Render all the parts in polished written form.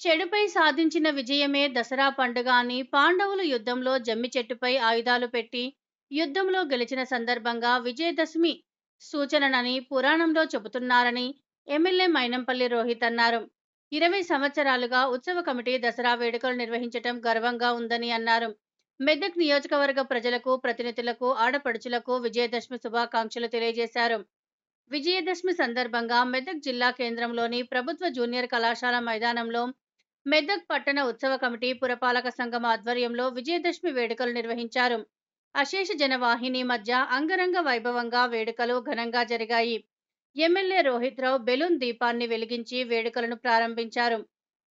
చెడుపై సాధించిన విజయమే దసరా పండుగ అని పాండవులు యుద్ధంలో జమ్మి చెట్టుపై ఆయుధాలు పెట్టి యుద్ధంలో గెలిచిన సందర్భంగా విజయదశమి సూచననని పురాణంలో చెబుతున్నారని ఎమ్మెల్యే మైనంపల్లి రోహిత్ అన్నారు. 20 సంవత్సరాలుగా ఉత్సవ కమిటీ దసరా వేడుకలు నిర్వహించడం గర్వంగా ఉందని అన్నారు. మెదక్ నియోజకవర్గ ప్రజలకు, ప్రతినిధులకు, ఆడపడుచులకు విజయదశమి శుభాకాంక్షలు తెలియజేశారు. విజయదశమి సందర్భంగా మెదక్ జిల్లా కేంద్రంలోని ప్రభుత్వ జూనియర్ కళాశాల మైదానంలో మెదక్ పట్టణ ఉత్సవ కమిటీ పురపాలక సంఘం ఆధ్వర్యంలో విజయదశమి వేడుకలు నిర్వహించారు. అశేష జనవాహిని మధ్య అంగరంగ వైభవంగా వేడుకలు ఘనంగా జరిగాయి. ఎమ్మెల్యే రోహిత్ రావు బెలూన్ దీపాన్ని వెలిగించి వేడుకలను ప్రారంభించారు.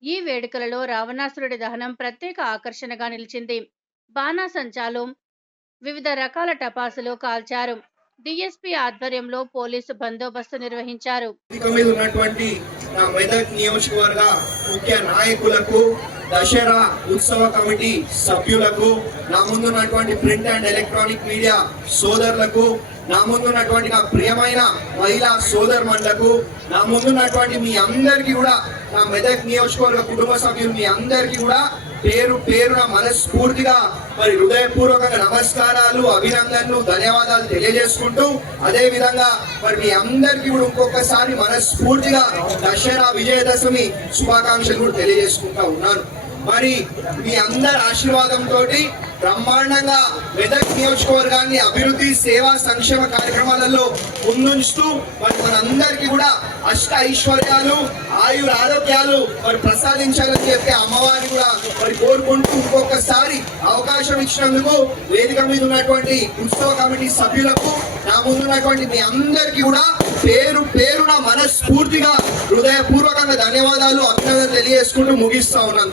ఈ వేడుకలలో రావణాసురుడి దహనం ప్రత్యేక ఆకర్షణగా నిలిచింది. బాణాసంచాలు, వివిధ రకాల టపాసులు కాల్చారు. డిఎస్పీ ఆధ్వర్యంలో పోలీసు బందోబస్తు నిర్వహించారు. మెదక్ నియోజకవర్గ ముఖ్య నాయకులకు, దసరా ఉత్సవ కమిటీ సభ్యులకు, నా ముందున్నటువంటి ప్రింట్ అండ్ ఎలక్ట్రానిక్ మీడియా సోదరులకు, నా ముందున్నటువంటి నా ప్రియమైన మహిళా సోదరులకు, నా ముందున్నటువంటి మీ అందరికీ కూడా, నా మెదక్ నియోజకవర్గ కుటుంబ సభ్యులు మీ అందరికీ కూడా పేరు పేరున మనస్ఫూర్తిగా మరి హృదయపూర్వకంగా నమస్కారాలు, అభినందనలు, ధన్యవాదాలు తెలియజేసుకుంటూ, అదే విధంగా మరి మీ అందరికీ కూడా ఇంకొకసారి మనస్ఫూర్తిగా దసరా విజయదశమి శుభాకాంక్షలు కూడా తెలియజేసుకుంటా ఉన్నాను. మరి మీ అందరి ఆశీర్వాదంతో బ్రహ్మాండంగా మెదక్ నియోజకవర్గాన్ని అభివృద్ధి, సేవా, సంక్షేమ కార్యక్రమాలలో ముందుంచుతూ మరి మనందరికీ కూడా అష్ట ఐశ్వర్యాలు, ఆయుర ఆరోగ్యాలు మరి ప్రసాదించాలని చెప్పి అమ్మవారిని కూడా మరి కోరుకుంటూ ఇంకొకసారి అవకాశం ఇచ్చినందుకు వేదిక మీద ఉన్నటువంటి ఉత్సవ కమిటీ సభ్యులకు, నా ముందున్నటువంటి మీ అందరికీ కూడా పేరు పేరున మనస్ఫూర్తిగా హృదయపూర్వకంగా ధన్యవాదాలు, అభినందనలు తెలియజేసుకుంటూ ముగిస్తా ఉన్నాను.